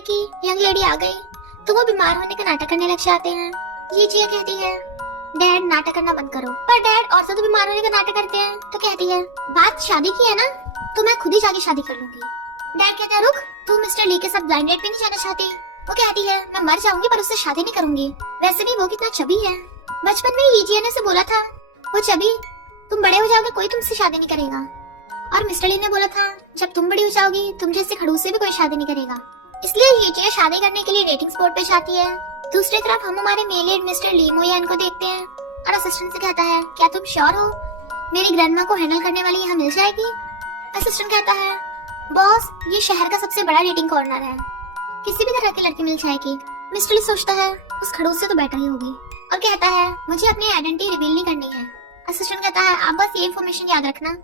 है कि young lady आ गई तो वो बीमार होने का नाटक करने लग जाते हैं। ये जिया कहती है डैड नाटक करना बंद करो, पर डैड और तो बीमार होने का नाटक करते हैं। तो कहती है बात शादी की है ना, तो मैं खुद ही जाके शादी कर लूंगी। डैड कहता है रुक, तू मिस्टर ली के साथ ब्लाइंड डेट पे नहीं जाना चाहती। वो कहती है मैं मर जाऊंगी पर उससे शादी नहीं करूंगी, वैसे भी वो कितना चबी है। बचपन में ईजिया ने से बोला था वो चबी, तुम बड़े हो जाओगे कोई तुमसे शादी नहीं करेगा। और मिस्टर ली ने बोला था जब तुम बड़ी हो जाओगी तुम जैसे खड़ूस से भी कोई शादी नहीं करेगा। इसलिए ईजिया शादी करने के लिए डेटिंग स्पॉट पे जाती है। दूसरी तरफ हम हमारे मेल एड मिस्टर ली मोयान को देखते हैं और असिस्टेंट से कहता है क्या तुम श्योर हो मेरी ग्रैंडमा को हैंडल करने वाली यहाँ मिल जाएगी। असिस्टेंट कहता है बॉस ये शहर का सबसे बड़ा डेटिंग कॉर्नर है, किसी भी तरह की लड़की मिल जाएगी। मिस्टर ली सोचता है उस खड़ूस से तो बेटर ही होगी और कहता है मुझे अपनी आइडेंटिटी रिवील नहीं करनी है। असिस्टेंट कहता है आप बस ये इन्फॉर्मेशन याद रखना,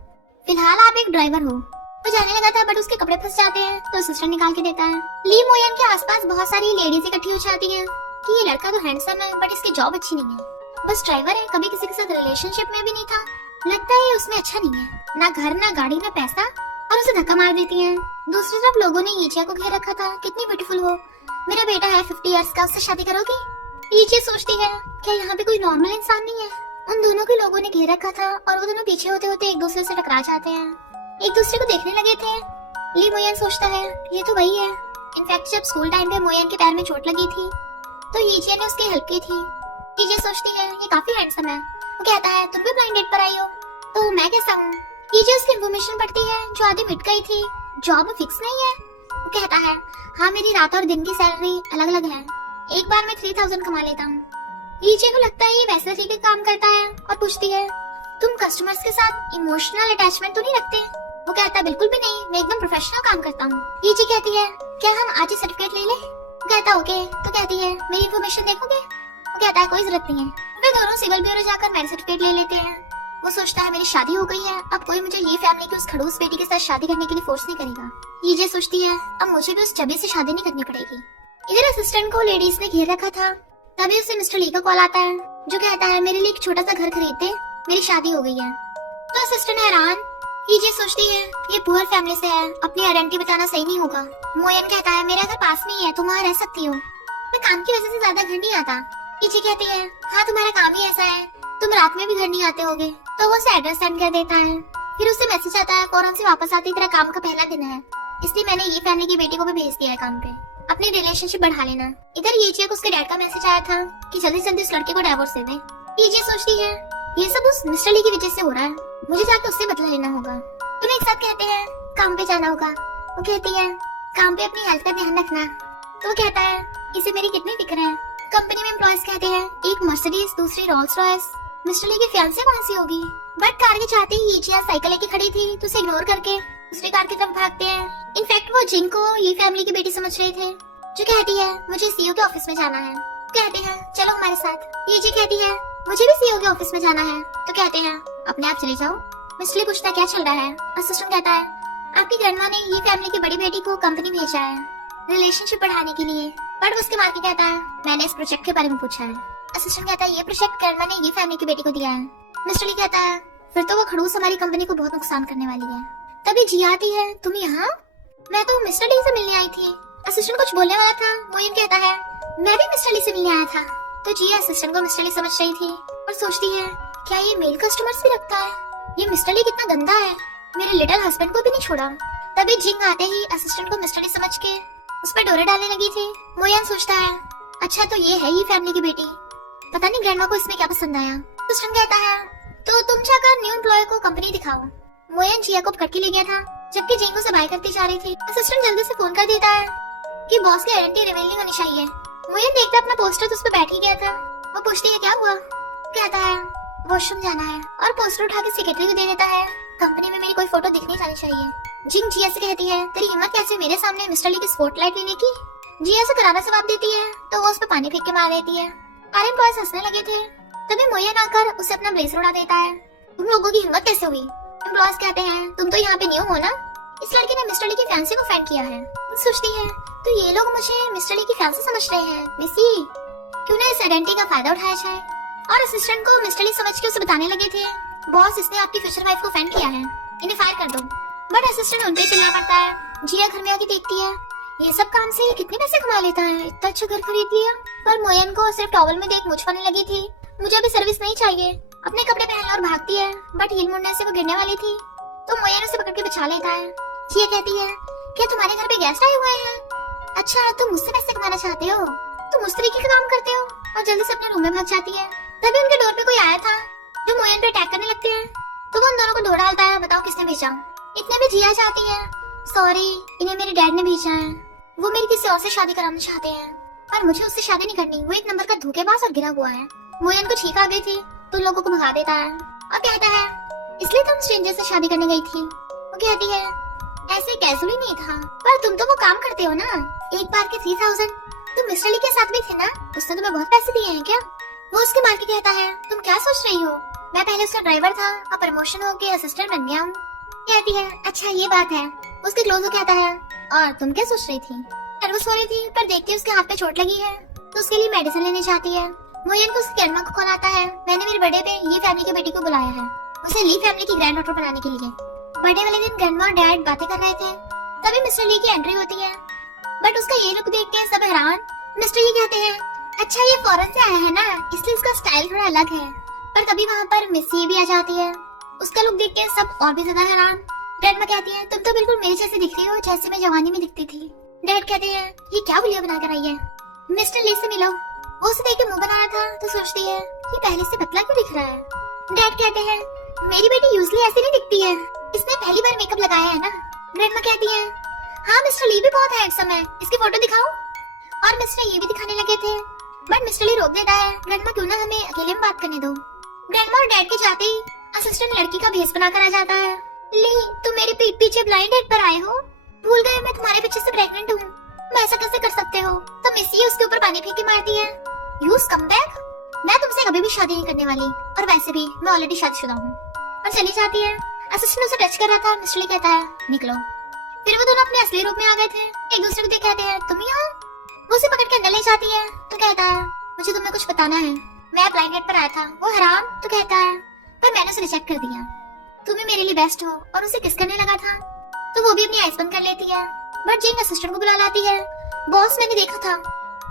फिलहाल आप एक ड्राइवर हो। वो जाने लगा था बट उसके कपड़े फंस जाते हैं तो असिस्टेंट निकाल के देता है। ली मोयन के आसपास बहुत सारी लेडीज इकट्ठी हो जाती हैं कि ये लड़का तो हैंडसम है बट इसकी जॉब अच्छी नहीं है, बस ड्राइवर है, कभी किसी के साथ रिलेशनशिप में भी नहीं था, लगता है उसमें अच्छा नहीं है, ना घर ना गाड़ी ना पैसा, और उसे धक्का मार देती हैं। दूसरी तरफ लोगों ने ईजिया को घेर रखा था, कितनी ब्यूटीफुल हो, मेरा बेटा है 50 इयर्स का, उससे शादी करोगी। ईजिया सोचती है क्या यहाँ पे कोई नॉर्मल इंसान नहीं है। उन दोनों को लोगों ने घेर रखा था और वो दोनों पीछे होते होते एक दूसरे से टकरा जाते हैं, एक दूसरे को देखने लगे थे। ली मोयन सोचता है ये तो वही है, इनफैक्ट जब स्कूल टाइम पे मोयन के पैर में चोट लगी थी तो ईजिया ने उसकी हेल्प की थी। ईजिया सोचती है ये काफी हैंडसम है। वो कहता है तुम भी ब्लाइंड डेट पर आई हो तो मैं कैसा हूँ। ईजिया उसकी इन्फॉर्मेशन पढ़ती है जो आधी मिट गई थी, जॉब फिक्स नहीं है। वो कहता है हाँ मेरी रात और दिन की सैलरी अलग अलग है, एक बार मैं 3000 कमा लेता हूँ। ईजिया को लगता है ये वैसे तरीके काम करता है और पूछती है तुम कस्टमर्स के साथ इमोशनल अटैचमेंट तो नहीं रखते। वो कहता है बिल्कुल भी नहीं, मैं एकदम प्रोफेशनल काम करता हूँ। ईजिया कहती है क्या हम आज ही सर्टिफिकेट ले लें। वो कहता है ओके। तो कहती है मेरी इन्फॉर्मेशन देखोगे। वो कहता है कोई जरूरत नहीं है। वे दोनों सिविल ब्यूरो जाकर मैरिज सर्टिफिकेट ले लेते हैं। वो सोचता है मेरी शादी हो गई है, अब कोई मुझे ये फैमिली की उस खड़ूस बेटी के साथ शादी करने के लिए फोर्स नहीं करेगा। ईजिया सोचती है अब मुझे भी उस चबी से शादी नहीं करनी पड़ेगी। इधर असिस्टेंट को लेडीज ने घेर रखा था, तभी उसे मिस्टर ली का कॉल आता है जो कहता है मेरे लिए एक छोटा सा घर खरीद दे, मेरी शादी हो गई है। तो असिस्टेंट हैरान। ईजिया सोचती है ये पुअर फैमिली से है, अपनी आइडेंटिटी बताना सही नहीं होगा। मोयन कहता है मेरा घर पास में ही है, तुम वहाँ रह सकती हो, मैं काम की वजह से ज्यादा घर नहीं आता। ईजिया कहती है हाँ तुम्हारा काम ही ऐसा है, तुम रात में भी घर नहीं आते होगे। तो वो उसे एड्रेस सेंड कर देता है, फिर उससे मैसेज आता है फौरन से वापस आती तेरा काम का पहला दिन है, इसलिए मैंने ये फैमिली की बेटी को भी भेज दिया है काम पे, अपनी रिलेशनशिप बढ़ा लेना। इधर ईजिया को उसके डैड का मैसेज आया था कि जल्दी जल्दी उस लड़के को डिवोर्स दे दे। ईजिया सोचती है ये सब उस मिस्टर ली की वजह से हो रहा है, मुझे जाकर उससे बदला लेना होगा। तुम एक साथ कहते हैं काम पे जाना होगा। वो कहती है काम पे अपनी हेल्थ का ध्यान रखना। तो वो कहता है इसे मेरी कितनी फिक्र है। कंपनी में एम्प्लॉयज कहते हैं एक मर्सिडीज दूसरी रोल्स रॉयस, मिस्टर ली की फियांसे कौन सी होगी। बट कार के चाहते ही ईजिया साइकिल लेके खड़ी थी तो उसे इग्नोर करके दूसरी कार की तरफ भागते हैं। इनफैक्ट वो जिंग को ये फैमिली की बेटी समझ रहे थे, जो कहती है मुझे सीईओ के ऑफिस में जाना है। कहते हैं चलो हमारे साथ। ईजिया कहती है मुझे भी सीईओ के ऑफिस में जाना है। तो कहते हैं अपने आप चले जाओ। मिस्टर ली पूछता है क्या चल रहा है। असिस्टेंट कहता है आपकी ग्रैंडमा ने ये फैमिली की बड़ी बेटी को कंपनी भेजा है रिलेशनशिप बढ़ाने के लिए। बट उसके मार के कहता है मैंने इस प्रोजेक्ट के बारे में पूछा है। असिस्टेंट कहता है ये प्रोजेक्ट ग्रैंडमा ने ये फैमिली की बेटी को दिया है। मिस्टर ली कहता है फिर तो वो खड़ूस हमारी कंपनी को बहुत नुकसान करने वाली है। तभी जी आती है तुम यहाँ, मैं तो मिस्टर ली से मिलने आई थी। असिस्टेंट कुछ बोलने वाला था, मोइन कहता है मैं भी मिस्टर ली से मिलने आया था। तो जी असिस्टेंट को मिस्टर ली समझ रही थी और सोचती है क्या ये मेल कस्टमर्स भी रखता है, ये मिस्टर ली कितना गंदा है, मेरे लिटिल हस्बैंड को भी नहीं छोड़ा। तभी जिंग आते ही असिस्टेंट को मिस्टर ली समझ के उस पर डोरे डालने लगी थी। मोयन सोचता है अच्छा तो ये है ही फैमिली की बेटी, पता नहीं ग्रैंडमा को इसमें क्या पसंद आया। असिस्टेंट कहता है तो तुम जाकर न्यू एम्प्लॉय को कंपनी दिखाओ। मोयन जिया को पकड़ के ले गया था जबकि जिंग उसे बाय करती जा रही थी। असिस्टेंट जल्दी से फोन कर देता है कि बॉस की आइडेंटिटी रिवील नहीं होनी चाहिए। मोयन देखता अपना पोस्टर तो उस पर बैठ ही गया था। वो पूछती है क्या हुआ। कहता है वॉशरूम जाना है और पोस्टर उठा के सेक्रेटरी को दे देता है, कंपनी में मेरी कोई फोटो दिखनी जानी चाहिए। जिंग जिया से कहती है तेरी हिम्मत कैसे मेरे सामने मिस्टर ली की स्पॉटलाइट लेने की। जिया से करारा जवाब देती है तो वो उस पर पानी फेंक के मार देती है। सारे एम्प्लॉयज हंसने लगे थे, तभी मोयन आकर उसे अपना ब्लेजर उड़ा देता है। तुम लोगों की हिम्मत कैसे हुई। एम्प्लॉयज कहते हैं तुम तो यहाँ पे न्यू हो ना, इस लड़के ने मिस्टर ली की फैंसी को फैंड किया है। सोचती है तो ये लोग मुझे मिस्टर ली की फैंसी समझ रहे हैं, मिसी क्यों ना इस आइडेंटिटी का फायदा उठाया जाए। और असिस्टेंट को मिस्टर ली समझ के उसे बताने लगे थे बॉस इसने आपकी फ्यूचर वाइफ को फैंड किया है, इन्हें फायर कर दो। बट असिस्टेंट उन पे चिल्ला पड़ता है। जिया घर में आके देखती है ये सब काम से ये कितने पैसे कमा लेता है, इतना अच्छा घर खरीद लिया। पर मोयन को सिर्फ टॉवल में देख मुझ पाने लगी थी। मुझे अभी सर्विस नहीं चाहिए, अपने कपड़े पहनना और भागती है। बट हिल मुड़ने से वो गिरने वाली थी तो मोयन उसे पकड़ के बचा लेता है। जिया कहती है, क्या तुम्हारे घर पे गेस्ट आए हुए हैं? अच्छा, तुम मुझसे पैसे कमाना चाहते हो? तुम उस तरीके का काम करते हो? और जल्दी से अपने रूम में भाग जाती है। तभी उनके डोर पे कोई आया था जो मोयन पे अटैक करने लगते हैं, तो वो उन दोनों को धो डालता है। बताओ किसने भेजा? इतने में जिया चाहती है, सॉरी, इन्हें मेरे डैड ने भेजा है। वो मेरी किसी और से शादी कराना चाहते हैं, पर मुझे उससे शादी नहीं करनी। वो एक नंबर का धोखेबाज और गिरा हुआ है। मोयन को छींक आ गई थी तो लोगों को भगा देता है और कहता है, इसलिए तुम स्ट्रेंजर से शादी करने गई थी? वो कहती है, ऐसे कैजुअली नहीं था, पर तुम तो वो काम करते हो ना, एक बार के 3000 तुम मिस्टर ली के साथ भी थे ना, उसने तुम्हें बहुत पैसे दिए हैं क्या? वो उसके माल के कहता है, तुम क्या सोच रही हो, मैं पहले उसका ड्राइवर था और प्रमोशन होके असिस्टेंट बन गया हूँ। कहती है, अच्छा ये बात है। उसके क्लोज हो कहता है, और तुम क्या सोच रही थी? नर्वस हो रही थी, पर देखते उसके हाथ पे चोट लगी है तो उसके लिए मेडिसिन लेने जाती है। मोयन को उसकी ग्रैंडमा को कॉल आता है, मैंने मेरे बर्थडे पे ये फैमिली की बेटी को बुलाया है, उसे ली फैमिली की ग्रैंड डॉटर बनाने के लिए। बर्थडे वाले दिन ग्रैंडमा और डैड बातें कर रहे थे, तभी मिस्टर ली की एंट्री होती है। बट उसका ये लुक देख के सब हैरान। मिस्टर ली कहते हैं, अच्छा ये फॉरेन से आया है ना, इसलिए इसका स्टाइल थोड़ा अलग है। पर तभी वहाँ पर मिस ये भी आ जाती है। उसका लुक देख के सब और भी ज्यादा हैरान। ग्रैंडमा कहती है, तुम तो बिल्कुल मेरे जैसे दिख रही हो, जैसे मैं जवानी में दिखती थी। डैड कहते हैं, ये क्या बुलिया बना कर आई है, मिस्टर ली से मिलो। वो उसे देख के मुंह बनाया था तो सोचती है, ये पहले से पतला क्यों दिख रहा है। डैड कहते हैं, मेरी बेटी यूजली ऐसी नहीं दिखती है, इसने पहली बार मेकअप लगाया है ना। ग्रैंडमा कहती है, हाँ मिस्टर ली भी बहुत हैंडसम है, इसकी फोटो दिखाओ। और मिस्टर ये भी दिखाने लगे थे, बट मिस्टर ली रोक देता है, ग्रैंडमा क्यों ना हमें अकेले में बात करने दो। ग्रैंडमा और डैड के जाते ही असिस्टेंट लड़की का भेष बनाकर आ जाता है। ली, तुम मेरे पीठ पीछे ब्लाइंड डेट पर आए हो? भूल गए मैं तुम्हारे पीछे से प्रेग्नेंट हूँ? मैं ऐसा कैसे कर सकते हो? तो मिसी उसके ऊपर पानी फेंक के मारती है। यू स्कमबैग, मैं तुमसे कभी भी शादी नहीं करने वाली, और वैसे भी मैं ऑलरेडी शादीशुदा हूँ। और चली जाती है। असिस्टेंट उसे टच कर रहा था, मिस्टर ली कहता है, निकलो। फिर वो दोनों अपने असली रूप में आ गए थे। एक दूसरे को देख कहते हैं, तुम यहाँ? वो उसे पकड़ के अंदर ले जाती है तो कहता है, मुझे तुम्हें कुछ बताना है, मैं ब्लाइंड डेट पर आया था। वो हराम तो कहता है, पर मैंने उसे रिजेक्ट कर दिया। तुम ही मेरे लिए बेस्ट हो। और उसे किस करने लगा था तो वो भी अपनी आइज बंद कर लेती है। बट जिन असिस्टेंट को बुला लाती है, बॉस मैंने देखा था,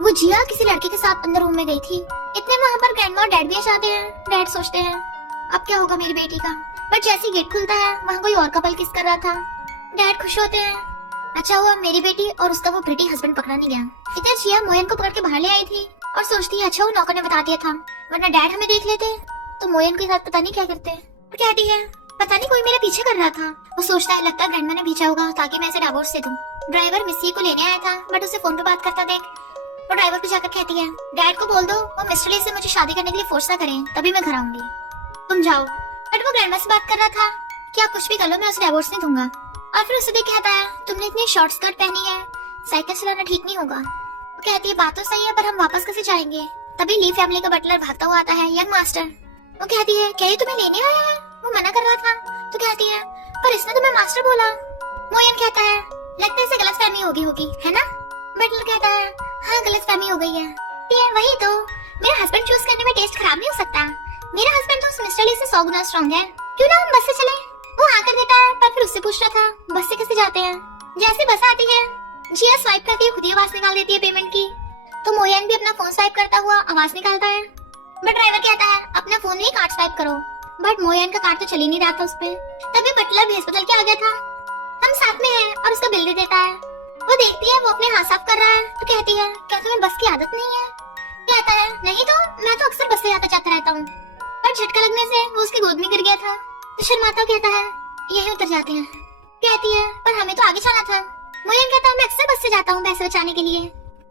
वो जिया किसी लड़के के साथ अंदर रूम में गई थी। इतने वहाँ पर ग्रैंडमा और डैड भी आ जाते हैं। डैड सोचते हैं, अब क्या होगा मेरी बेटी का। बट जैसे गेट खुलता है, वहाँ कोई और कपल किस कर रहा था। डैड खुश होते हैं, अच्छा हुआ मेरी बेटी और उसका वो प्रिटी हस्बैंड पकड़ा नहीं गया। इधर जिया मोयन को पकड़ के बाहर ले आई थी और सोचती है, अच्छा वो नौकर ने बता दिया था, वरना डैड हमें देख लेते तो मोयन के साथ पता नहीं क्या करते। तो कहती है, पता नहीं कोई मेरा पीछे कर रहा था। वो सोचता है, लगता है ग्रैंडमा ने भेजा होगा ताकि मैं इसे डिवोर्स दे दूं। ड्राइवर मिस्सी को लेने आया था, बट उसे फोन पे बात करता देख वो ड्राइवर को जाकर कहती है, डैड को बोल दो वो मिस्टर ली से मुझे शादी करने के लिए फोर्स ना करें, तभी मैं घर आऊंगी, तुम जाओ। बट वो ग्रैंडमा से बात कर रहा था कि आप कुछ भी कर लो, मैं उसे डिवोर्स नहीं दूंगा। और फिर उसे देख कहता है, तुमने इतनी शॉर्ट स्कर्ट पहनी है, साइकिल चलाना ठीक नहीं होगा। वो कहती है, बात तो सही है, पर हम वापस कैसे जाएंगे। तभी ली फैमिली का बटलर भागता हुआ आता है, यंग मास्टर। वो कहती है, क्या ये तुम्हें लेने आया है? वो मना कर रहा था तो कहती है, पर इसने तुम्हें मास्टर बोला। मोयन कहता है, लगता है इसे गलतफहमी होगी है ना। बटलर कहता है, हाँ गलतफहमी हो गई है। वही तो, मेरा हस्बैंड चूज करने में टेस्ट खराब नहीं हो सकता। मेरा हस्बैंड तो उस मिस्टर ली से 100 गुना स्ट्रॉन्ग है। क्यों ना हम बस से चले। वो हाँ कर देता है, पर फिर उससे पूछ रहा था, बस से कैसे जाते हैं। जैसे बस आती है, जिया स्वाइप करती है, खुद ही आवाज निकाल देती है पेमेंट की। तो मोयन भी अपना फोन स्वाइप करता हुआ आवाज निकालता है। बट ड्राइवर कहता है, अपना फोन नहीं कार्ड स्वाइप करो। बट मोयन का कार्ड तो चल ही नहीं रहा था उसपे। तभी बटलर भेस बदल के आ गया था। हम साथ में हैं और उसका बिल दे देता है। वो देखती है वो अपने हाथ साफ कर रहा है तो कहती है, क्या तुम्हें बस की आदत नहीं है। कहता है, नहीं तो मैं तो अक्सर बस से जाता जाता रहता हूँ। पर झटका लगने से वो उसकी गोद में गिर गया था तो शर्माता कहता है, यहीं उतर जाते हैं। कहती है, पर हमें तो आगे जाना था। मोयन कहता है, मैं अक्सर बस से जाता हूँ पैसे बचाने के लिए।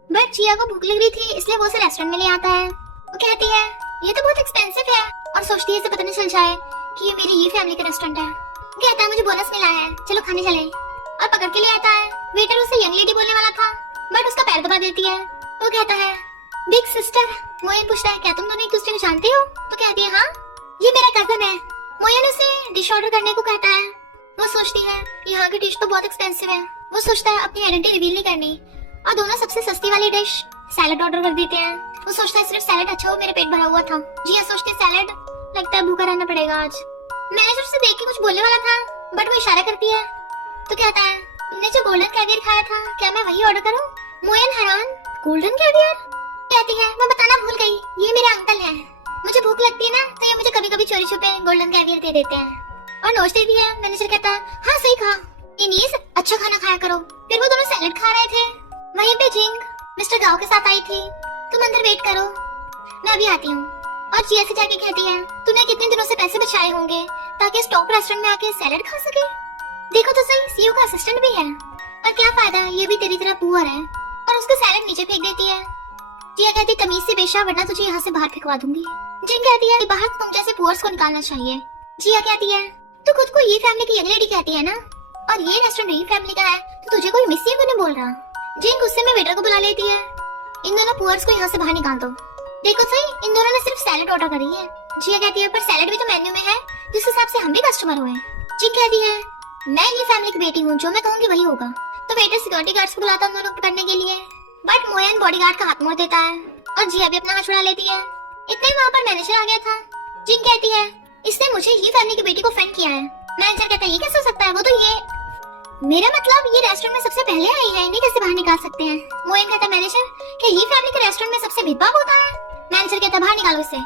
बट जिया को भूख लग रही थी इसलिए वो उसे रेस्टोरेंट में ले आता है। वो कहती है, ये तो बहुत एक्सपेंसिव है, और सोचती है इसे पता नहीं चल जाए कि ये मेरी ये फैमिली का रेस्टोरेंट है। कहता है, मुझे बोनस मिला है, चलो खाने चले। और पकड़ के ले आता है। वेटर उसे यंग लेडी बोलने वाला था, बट उसका पैर दबा देती है। वो कहता है, बिग सिस्टर। मोयन पूछता है, क्या तुम दोनों एक दूसरे को जानते हो। तो कहती है, हाँ ये मेरा कजन है। मोयन उसे डिश ऑर्डर करने को कहता है। वो सोचती है, यहाँ की डिश तो बहुत एक्सपेंसिव है। वो सोचता है अपनी आइडेंटिटी रिवील नहीं करनी, और दोनों सबसे सस्ती वाली डिश सैलेड ऑर्डर कर देते हैं। वो सोचता है सिर्फ सैलेड अच्छा हो, मेरे पेट भरा हुआ था। जिया सोचते सैलेड, लगता है भूखा रहना पड़ेगा आज। मैनेजर से देख के कुछ बोलने वाला था, बट वो इशारा करती है तो कहता है, तुमने जो गोल्डन कैवियर खाया था, क्या मैं वही ऑर्डर करूं? मोयन हैरान, गोल्डन कैवियर? कहती है, मैं बताना भूल गई, ये मेरे अंकल हैं। मुझे भूख लगती है ना, तो ये मुझे कभी कभी चोरी छुपे गोल्डन कैवियर दे देते हैं और नोच दे दिया। मैनेजर कहता है, हाँ सही कहा, इनीस अच्छा खाना खाया करो। फिर वो दोनों सैलेड खा रहे थे। वहीं पे जिंग मिस्टर गाओ के साथ आई थी। तुम अंदर वेट करो, मैं अभी आती हूँ। और जिया से जाके कहती है, तूने कितने दिनों से पैसे बचाए होंगे ताकि इस टॉप रेस्टोरेंट में आके सैलेड खा सके। देखो तो सही, सीईओ का असिस्टेंट भी है, पर क्या फायदा, ये भी तेरी तरह पुअर है। और उसका सैलेड नीचे फेंक देती है। जिया कहती, तमीज से पेशा, वरना तुझे यहाँ से बाहर फेंकवा दूंगी। जिंग कहती है, बाहर तुम जैसे पुअर्स को निकालना चाहिए। जिया कहती है, तू खुद को ये फैमिली की यंग लेडी कहती है ना, और ये रेस्टोरेंट ये फैमिली का है, तो तुझे कोई मिस क्यों नहीं बोल रहा। जिंग गुस्से में वेटर को बुला लेती है, इन दोनों पुअर्स को यहाँ से बाहर निकाल दो। देखो सही, इन दोनों ने सिर्फ सैलेड ऑर्डर करी है। जिया कहती है, पर सैलेड भी तो मेन्यू में है, जिस हिसाब से हम भी कस्टमर हुए। जिंग कहती है, मैं ये फैमिली की बेटी हूँ, जो मैं कहूँगी वही होगा। तो वेटर सिक्योरिटी गार्ड्स को बुलाता है उन दोनों को पकड़ने के लिए, बट मोयन बॉडीगार्ड का हाथ मोड़ देता है और जिया भी अपना हाथ छुड़ा लेती है। इतने वहाँ पर मैनेजर आ गया था। जिंग कहती है, इसने मुझे ही फैमिली की बेटी को फ्रेंड किया है। मैनेजर कहता है, ये कैसे हो सकता है, वो तो ये मेरा मतलब ये रेस्टोरेंट में सबसे पहले आई है, इन्हें कैसे बाहर निकाल सकते हैं। मोयन कहता है, मैनेजर क्या ये फैमिली के रेस्टोरेंट में सबसे भेदभाव होता है। मैनेजर कहता है, बाहर निकालो इसे।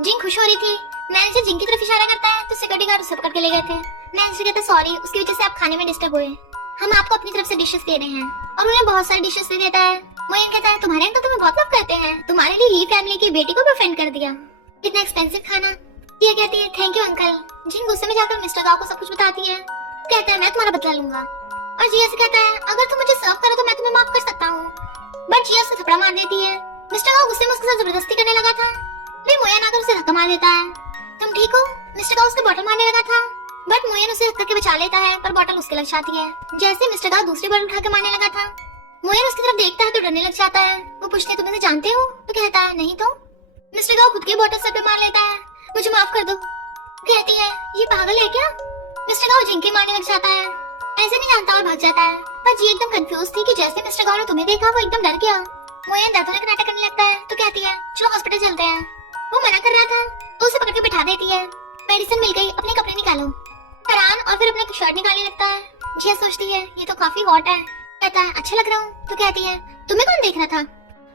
जिंग खुश हो रही थी। मैनेजर जिंग की तरफ इशारा करता है तो सिक्योरिटी गार्ड उसे पकड़ के ले गए थे। मैनेजर कहता है, सॉरी, उसकी वजह से आप खाने में डिस्टर्ब हुए, हम आपको अपनी तरफ से डिशेस दे रहे हैं। और उन्हें बहुत सारी डिशेस दे देता है। मोयन कहता है, तुम्हारे अंकल तुम्हें बहुत लव करते हैं, तुम्हारे लिए ही फैमिली की बेटी को भी फ्रेंड कर दिया, इतना एक्सपेंसिव खाना। जिया कहती है, थैंक यू अंकल। जिंग गुस्से में जाकर मिस्टर गाओ को सब कुछ बताती है। कहता है, मैं तुम्हारा बदला लूंगा। और जिया से कहता है, अगर तुम मुझे सर्व करो तो मैं तुम्हें माफ कर सकता हूँ। बट जिया उसे थप्पड़ मार देती है। मिस्टर गाओ गुस्से में उसके साथ जबरदस्ती करने लगा था, फिर मोयन आकर उसे धक्का मार देता है। तुम ठीक हो? मिस्टर गाओ उसके बॉटल मारने लगा था, बट मोयन उसे हक करके बचा लेता है, पर बॉटल उसके लग जाती है। जैसे मिस्टर गाओ दूसरी बॉटल उठा के मारने लगा था, मोयन उसकी तरफ देखता है तो डरने लग जाता है। वो पूछते है, तुम इसे जानते हो? तो कहता है, नहीं तो। मिस्टर गाओ खुद की बॉटल सर पे मार लेता है, मुझे माफ कर दो। कहती है, ये पागल है क्या? मिस्टर गाओ जिंग के मारने लग जाता है, ऐसे नहीं जानता और भाग जाता है। पर जी एकदम कंफ्यूज थी कि जैसे मिस्टर गाओ ने तुम्हें देखा वो एकदम डर गया। मोयन दर्द होने का नाटक करने लगता है तो कहती है, चलो हॉस्पिटल चलते हैं। वो मना कर रहा था तो उसे पकड़ के बिठा देती है। मेडिसिन मिल गई, अपने कपड़े निकालो। हैरान और फिर अपने शर्ट निकालने लगता है। जिया सोचती है, ये तो काफी हॉट है। कहता है, अच्छा लग रहा हूँ। तो कहती है, तुम्हें कौन देख रहा था?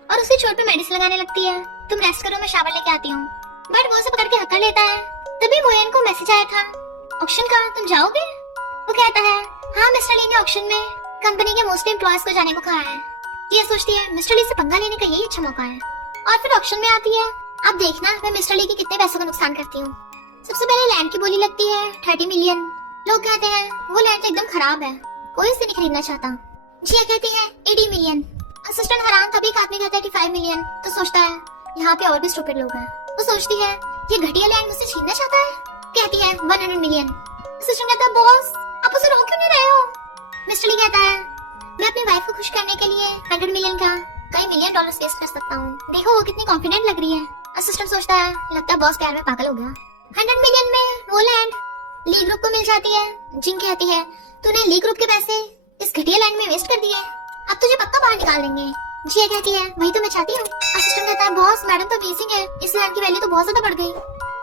और उसे चोट पे मेडिसिन लगाने लगती है। तुम रेस्ट करो, मैं शावर लेके आती हूँ। बट वो उसे पकड़ के हक्का लेता है। तभी मोयन को मैसेज आया था, ऑक्शन का, तुम जाओगे? वो कहता है, हाँ मिस्टर ली ने ऑक्शन में कंपनी के मोस्ट एम्प्लॉयज को जाने को कहा है। ये सोचती है, मिस्टर ली से पंगा लेने का यही अच्छा मौका है। और फिर ऑक्शन में आती है। अब देखना मैं मिस्टर ली के कितने पैसों का नुकसान करती हूँ। सबसे पहले लैंड की बोली लगती है 30 मिलियन। लोग कहते हैं वो लैंड एकदम खराब है, कोई इसे नहीं खरीदना चाहता। जिया कहती है 80 मिलियन। असिस्टेंट हैरान, तभी एक आदमी कहता है 85 मिलियन। तो सोचता है यहाँ पे और भी स्टूपिड लोग हैं। वो सोचती है ये घटिया लैंड मुझसे छीनना चाहता है। कहती है 100 मिलियन। असिस्टेंट कहता है, बॉस आप उसे रोक क्यों नहीं रहे हो? मिस्टर ली कहता है, मैं अपनी वाइफ को खुश करने के लिए 100 मिलियन का कई मिलियन डॉलर वेस्ट कर सकता हूँ। देखो वो कितनी कॉन्फिडेंट लग रही है। असिस्टेंट सोचता है, लगता है बॉस प्यार में पागल हो गया। 100 मिलियन में वो लैंड ली ग्रुप को मिल जाती है। जिंग कहती है, तूने ली ग्रुप के पैसे इस घटिया लैंड में वेस्ट कर दिए, अब तुझे पक्का बाहर निकाल देंगे। जिया कहती है, वही तो मैं चाहती हूँ। असिस्टेंट कहता है, बॉस मैडम तो अमेजिंग है, इस लैंड की वैल्यू तो बहुत ज्यादा बढ़ गई,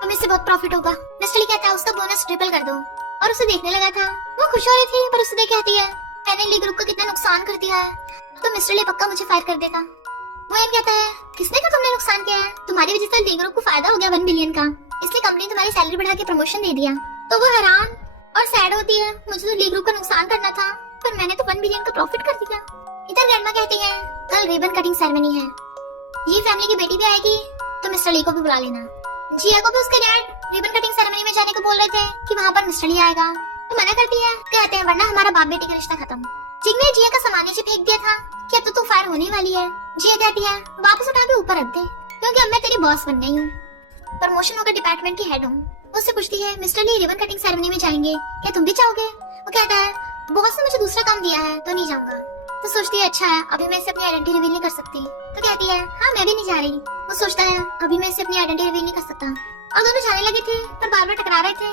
हमें इससे बहुत प्रॉफिट होगा। मिस्टर ली कहता है, उसका बोनस ट्रिपल कर दो। और उसे देखने लगा था। वो खुश हो रही थी, पर उसे देख कहती है, मैंने ली ग्रुप को कितना नुकसान कर दिया है, तो मिस्टर ली पक्का मुझे फायर कर देगा। वो एम कहता है, किसने कहा तुमने नुकसान किया है? तुम्हारी वजह से ली ग्रुप को फायदा हो गया 1 बिलियन का, इसलिए कंपनी तुम्हारी सैलरी बढ़ा के प्रमोशन दे दिया। तो वो हैरान और सैड होती है, मुझे तो ली ग्रुप का नुकसान करना था, पर मैंने तो 1 बिलियन का प्रॉफिट कर दिया। इधर ग्रैंडमा कहती है, कल रिबन कटिंग सेरेमनी है, ये फैमिली की बेटी भी आएगी, तो मिस्टर ली को भी बुला लेना। जिया को भी उसके डैड रिबन कटिंग सेरेमनी में जाने को बोल रहे थे कि वहाँ पर मिस्टर ली आएगा, तो मना करती है। कहते हैं, वरना हमारा बाप बेटी का रिश्ता खत्म। जिंग ने जिया का सामान नीचे फेंक दिया था कि अब तो तू फायर होने वाली है। जिया कहती है, वापस उठा के ऊपर रख दे, क्योंकि अब मैं तेरी बॉस बन गई हूँ, प्रमोशन होकर डिपार्टमेंट की हेड हूँ। उससे पूछती है, मिस्टर ली रिबन कटिंग सेरेमनी में जाएंगे, क्या तुम भी चाहोगे? वो कहता है, बॉस ने मुझे दूसरा काम दिया है तो नहीं जाऊंगा। तो सोचती है, अच्छा है, अभी मैं इसे अपनी आइडेंटिटी रिवील नहीं कर सकती। तो कहती है, हाँ मैं भी नहीं जा रही। वो सोचता है, अभी मैं इसे अपनी आइडेंटिटी रिवील नहीं कर सकता। और दोनों जाने लगे थे, पर बार बार टकरा रहे थे,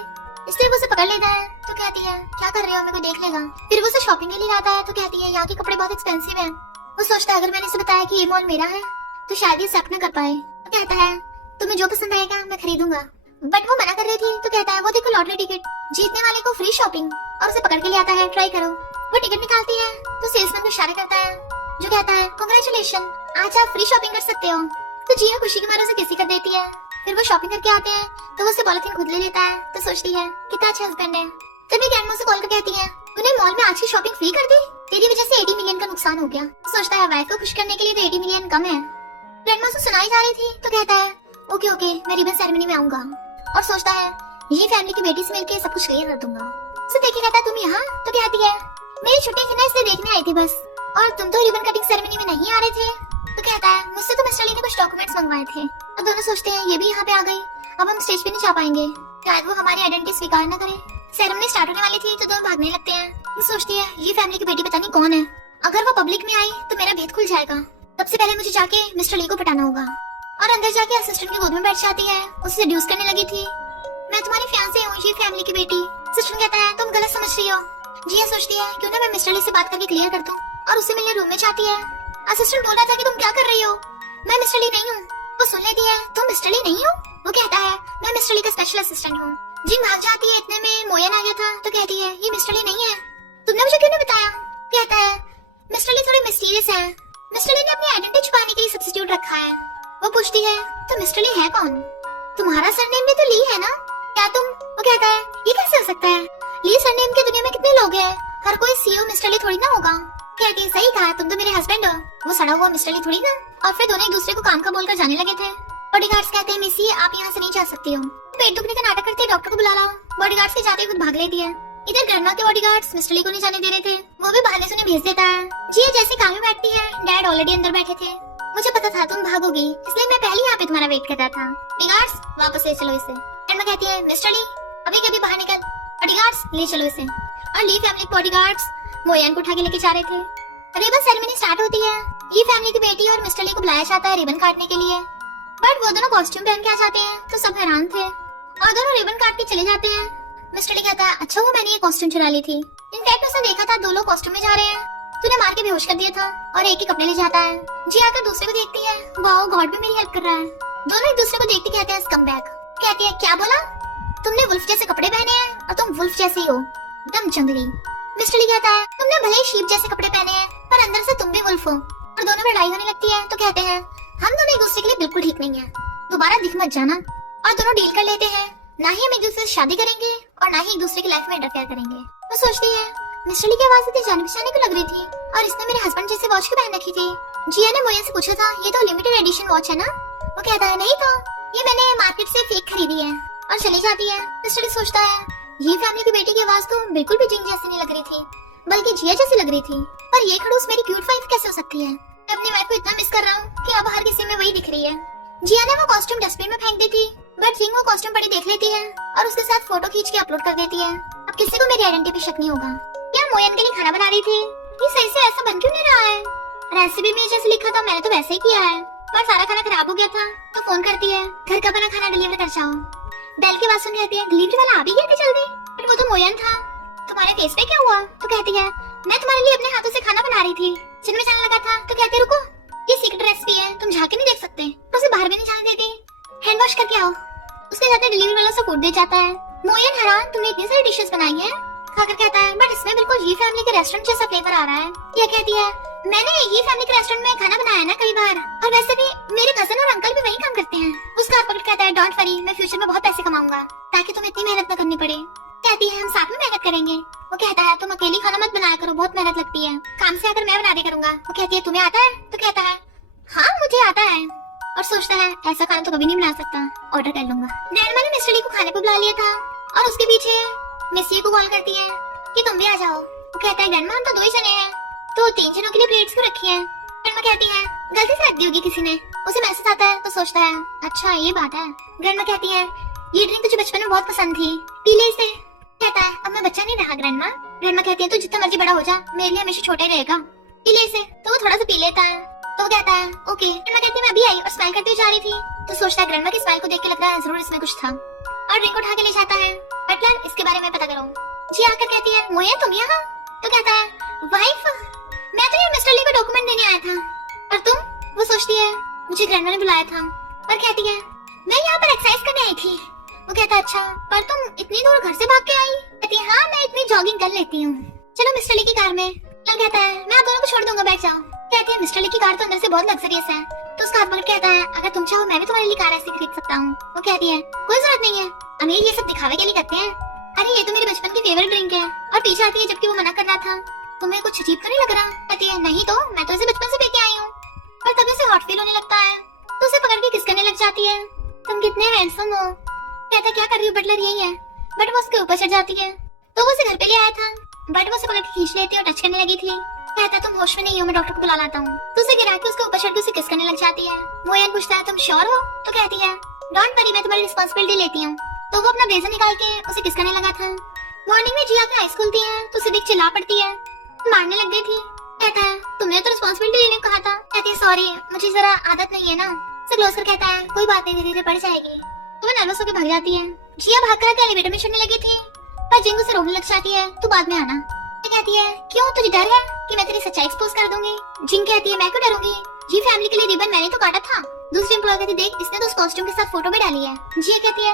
इसलिए वो उसे पकड़ लेता है। तो कहती है, क्या कर रहे हो, मेरे को देख लेगा। फिर वो उसे शॉपिंग के लिए लाता है। तो कहती है, यहाँ के कपड़े बहुत एक्सपेंसिव हैं। वो सोचता है, अगर मैंने इसे बताया कि ये मॉल मेरा है तो शायद ये एक्सेप्ट न कर पाए। तो कहता है, तुम्हें जो पसंद आएगा मैं खरीदूंगा। बट वो मना कर रही थी। तो कहता है, वो देखो लॉटरी टिकट, जीतने वाले को फ्री शॉपिंग, और उसे पकड़ के ले आता है, ट्राई करो। वो टिकट निकालती है तो सेल्समैन को इशारा करता है जो कहता है कांग्रेचुलेशन, आज आप फ्री शॉपिंग कर सकते हो। तो जिया खुशी की मारे उसे किसी कर देती है। फिर वो शॉपिंग करके आते हैं तो वो उससे पॉलिथीन खुद ले लेता है। तो सोचती है कितना अच्छा हस्बैंड है। तभी ग्रैंडमा से कॉल कर कहती है उन्हें मॉल में आज की शॉपिंग फ्री कर दी, तेरी वजह से 80 मिलियन का नुकसान हो गया। सोचता है वाइफ को खुश करने के लिए तो 80 मिलियन कम है। ग्रैंडमा से सुनाई जा रही थी तो कहता है ओके ओके मैं रिबन सेरेमनी में आऊंगा, और सोचता है ये फैमिली की बेटी से मिलकर सब कुछ क्लियर कर दूंगा। उसे देखे कहता तुम यहाँ, तो कहती है मेरी छुट्टी थी ना इसलिए देखने आई थी बस, और तुम तो रिबन कटिंग सेरेमनी में नहीं आ रहे थे। तो कहता है मुझसे तो मिस्टर ली ने कुछ डॉक्यूमेंट्स मंगवाए थे। अब दोनों सोचते हैं ये भी यहाँ पे आ गई, अब हम स्टेज पे नहीं जा पाएंगे, शायद वो हमारी आइडेंटिटी स्वीकार न करे। सेरेमनी स्टार्ट होने वाली थी तो दोनों भागने लगते हैं। वो सोचती है ये फैमिली की बेटी पता नहीं कौन है, अगर वो पब्लिक में आई तो मेरा भेद खुल जाएगा। सबसे पहले मुझे जाके मिस्टर ली को पटाना होगा। और अंदर जाके असिस्टेंट की गोद में बैठ जाती है, उसे सेड्यूस करने लगी थी। मैं तुम्हारी फियांसे हूँ, ये फैमिली की बेटी। असिस्टेंट कहता है तुम गलत समझ रही हो। जिया सोचती है क्यों ना मैं मिस्टर ली से बात करके क्लियर कर दूं, और उसे मिलने रूम में जाती है। असिस्टेंट बोल रहा था कि तुम क्या कर रही हो, मैं मिस्टर ली नहीं हूँ। वो सुन लेती है तुम मिस्टर ली नहीं हो। वो कहता है मैं मिस्टर ली का स्पेशल असिस्टेंट हूँ। जिन भाग जाती है, इतने में मोयन आ गया था तो कहती है ये मिस्टर ली नहीं है, तुमने मुझे क्यों नहीं बताया। कहता है मिस्टर ली थोड़े मिस्टीरियस है, मिस्टर ली ने अपनी आइडेंटिटी छुपाने के लिए सब्स्टिट्यूट रखा है। वो पूछती है तो मिस्टर ली है कौन, तुम्हारा सरनेम भी तो ली है ना, क्या तुम। वो कहता है ये कैसे हो सकता है, ली सरनेम की दुनिया में कितने लोग हैं, हर कोई सीईओ मिस्टर ली थोड़ी ना होगा। कहती है सही कहा, तुम तो मेरे हस्बैंड हो, वो सड़ा हुआ मिस्टर ली थोड़ी ना। और फिर दोनों एक दूसरे को काम का बोलकर जाने लगे थे। बॉडीगार्ड्स कहते हैं मिसी आप यहाँ से नहीं जा सकती हो, पेट दुखने का नाटक करते डॉक्टर को बुला लाओ। बॉडीगार्ड्स के जाते खुद भाग लेती है। इधर ग्रैंडमा के बॉडीगार्ड्स मिस्टर ली को नहीं जाने दे रहे थे, वो भी बहाने से उन्हें भेज देता है। जिया जैसे काम में बैठती है, डैड ऑलरेडी अंदर बैठे थे। मुझे पता था तुम भागोगी, इसलिए मैं पहले यहाँ पे तुम्हारा वेट कर रहा था। बॉडीगार्ड्स वापस ले चलो इसे। ग्रैंडमा कहती है मिस्टर ली अभी कभी बाहर निकल। बॉडीगार्ड्स ले चलो इसे। और ली फैमिली बॉडीगार्ड्स मोयन को उठा के लेके जा रहे थे। रिबन सेरेमनी स्टार्ट होती है। ये फैमिली की बेटी और मिस्टर ली को बुलाया जाता है रिबन काटने के लिए, बट वो दोनों कॉस्ट्यूम पहन के आ जाते हैं तो सब हैरान थे, और दोनों रिबन काट के चले जाते हैं। मिस्टर ली कहता है अच्छा हुआ मैंने ये कॉस्ट्यूम चुरा ली थी, इनफैक्ट उसने देखा था दो लोग कॉस्ट्यूम में जा रहे हैं, तूने मार के बेहोश कर दिया था, और एक ही कपड़े ले जाता है। जी आकर दूसरे को देखती है, वाओ गॉड भी मेरी हेल्प कर रहा है। दोनों एक दूसरे को देखते कहते हैं स्कमबैग। कहती है क्या बोला, तुमने वुल्फ जैसे कपड़े पहने हैं और तुम वुल्फ जैसे ही हो, एकदम जंगली। मिस्टर ली कहता है तुमने भले ही शीप जैसे कपड़े पहने हैं पर अंदर से तुम भी वुल्फ हो। और दोनों में लड़ाई होने लगती है तो कहते हैं हम दोनों एक दूसरे के लिए बिल्कुल ठीक नहीं है, दोबारा दिख मत जाना। और दोनों डील कर लेते हैं ना ही हम एक दूसरे से शादी करेंगे और ना ही एक दूसरे की लाइफ में इंटरफेयर करेंगे। वो सोचती है मिस्टर ली की आवाज इतनी जाने पहचाने को लग रही थी, और इसने मेरे हस्बैंड जैसे वॉच क्यों पहन रखी थी। जिया ने मोयन से पूछा था ये तो लिमिटेड एडिशन वॉच है ना। वो कहता है नहीं तो ये मैंने मार्केट से फेक खरीदी है, और चली जाती है। मिस्टर ली सोचता है ये फैमिली की बेटी की आवाज तो बिल्कुल भी जिंग जैसी नहीं लग रही थी, बल्कि जिया जैसी लग रही थी, पर ये खड़ूस मेरी क्यूट वाइफ कैसे हो सकती है। मैं अपनी वाइफ को इतना मिस कर रहा हूँ कि अब हर किसी में वही दिख रही है। जिया ने वो कॉस्ट्यूम डस्टबिन में फेंक दी थी, बट जिंग वो कॉस्ट्यूम पड़ी देख लेती है और उसके साथ फोटो खींच के अपलोड कर देती है। अब किसी को मेरी आइडेंटिटी पे शक नहीं होगा। क्या मोयन के लिए खाना बना रही थी, ये सही से ऐसा बन क्यों नहीं रहा है। रेसिपी में जैसे लिखा था मैंने तो वैसे ही किया है, पर सारा खाना खराब हो गया था। तो फोन करती है घर का बना खाना डिलीवर कर जाओ। बेल की आवाज सुन कहती है डिलीवरी वाला आ भी गया था जल्दी, पर वो तो मोयन था। तुम्हारे फेस पे क्या हुआ। तो कहती है मैं तुम्हारे लिए अपने हाथों से खाना बना रही थी, जिनमें जाने लगा था। तो कहते रुको ये सीक्रेट रेसिपी है, तुम झाके नहीं देख सकते। तो उसे बाहर भी नहीं जाने देती, हैंड वॉश करके आओ। उसके जाते डिलीवरी वाला से फूड दे जाता है। मोयन हैरान तुमने इतनी सारी डिशेस बनाई हैं। खाकर कहता है बट इसमें बिल्कुल ये फैमिली के रेस्टोरेंट जैसा फ्लेवर आ रहा है। ये कहती है मैंने ये फैमिली के रेस्टोरेंट में खाना बनाया ना कई बार, और वैसे भी मेरे कजन और अंकल भी वही काम करते हैं। उसका हाथ पकड़ कहता है डोंट वरी मैं फ्यूचर में बहुत पैसे कमाऊंगा ताकि तुम्हें इतनी मेहनत न करनी पड़े। कहती है हम साथ में मेहनत करेंगे। वो कहता है तुम अकेली खाना मत बनाया करो, बहुत मेहनत लगती है, काम से आकर मैं बना दिया करूंगा। वो कहती है तुम्हें आता है। तो कहता है हाँ मुझे आता है, और सोचता है ऐसा खाना तो कभी नहीं बना सकता, ऑर्डर कर लूंगा। ग्रैंडमा ने मिस्टर ली को खाने को बुला लिया था, और उसके पीछे मिस्सी को कॉल करती है कि तुम भी आ जाओ। वो कहता है ग्रैंडमा हम तो 2 ही जने हैं, तो 3 जनों के लिए प्लेट्स क्यों रखी है। ग्रैंडमा कहती है गलती से रख दी होगी किसी ने। उसे मैसेज आता है तो सोचता है अच्छा ये बात है। ग्रैंडमा कहती है ये ड्रिंक तुझे बचपन में बहुत पसंद थी, पी ले इसे। कहता है अब मैं बच्चा नहीं रहा ग्रैंडमा। ग्रैंडमा कहती है तू जितना मर्जी बड़ा हो जा मेरे लिए हमेशा छोटा ही रहेगा, पी ले इसे। तो वो थोड़ा सा पी लेता है। तो वो कहता है ओके। ग्रैंडमा कहती है मैं अभी आई और स्माइल करते हुए जा रही थी। तो सोचता है ग्रैंडमा की स्माइल को देख के लग रहा है जरूर इसमें कुछ था, और ड्रिंक उठा के ले जाता है। बटलर इसके बारे में पता करो। जी आकर कहती है मोया तुम यहाँ। तो कहता है वाइफ मैं तो ये मिस्टर ली को डॉक्यूमेंट देने आया था, और तुम। वो सोचती है मुझे ग्रैंडमा ने बुलाया था, और कहती है मैं यहाँ पर एक्सरसाइज करने आई थी। वो कहता है अच्छा पर तुम इतनी दूर घर से भाग के आई। कहती है हाँ मैं इतनी जॉगिंग कर लेती हूँ। चलो मिस्टर ली की कार में। लल कहता है मैं आप दोनों को छोड़ दूंगा, बैठ जाओ। कहते हैं मिस्टर ली की कार तो अंदर से बहुत लग्जरियस है। तो उसका हाथ पकड़ कहता है अगर तुम चाहो मैं भी तुम्हारे लिए कार ऐसी खरीद सकता हूँ। वो कहती है कोई जरूरत नहीं है, अमीर ये सब दिखावे के लिए करते हैं। अरे ये तो मेरे बचपन की फेवरेट ड्रिंक है। और पीछे आती है जबकि वो मना कर रहा था। तुम्हें कुछ अजीब तो नहीं लग रहा? कहती है नहीं तो, मैं तो इसे बचपन से पी के आई हूँ। और तभी उसे हॉट फील होने लगता है तो उसे पकड़ के किस करने लग जाती है। तुम कितने हैंडसम हो। कहता क्या कर रही हो, बटलर यही है। बट वो उसके ऊपर चढ़ जाती है तो वो उसे घर पे ले आया था। बट वो उसे पकड़ के खींच लेती है और टच करने लगी थी। कहता तुम होश में नहीं हो, मैं डॉक्टर को बुला लाता हूँ। तो उसे गिरा के उसके ऊपर चढ़ के उसे किस करने लग जाती है। मोयन पूछता है तुम श्योर हो? तो कहती है डोंट वरी, मैं तुम्हारी रिस्पांसिबिलिटी लेती हूँ। तो वो अपना ब्लेजर निकाल के उसे किस करने लगा था। मॉर्निंग में जिया की आईज खुलती है तो उसे देख चिल्ला पड़ती है, मारने लग गई थी। कहता है तुमने तो रिस्पांसिबिलिटी लेने को कहा था। कहती है सॉरी, मुझे जरा आदत नहीं है ना। उसे क्लोज कर कहता है कोई बात नहीं, धीरे धीरे बढ़ जाएगी। तो वो नर्वस होकर भाग जाती है। जिया भाग कर एलिवेटर में चढ़ने लगी थी पर जिंग उसे रोकने लग जाती है तू बाद में आना। कहती है क्यों, तुझे डर है कि मैं तेरी सच्चाई एक्सपोज कर दूंगी? जिंग कहती है मैं क्यों डरूंगी, जी फैमिली के लिए रिबन मैंने तो काटा था। दूसरी एम्प्लॉय कहती देख इसने तो उस कॉस्ट्यूम के साथ फोटो भी डाली है। जिया कहती है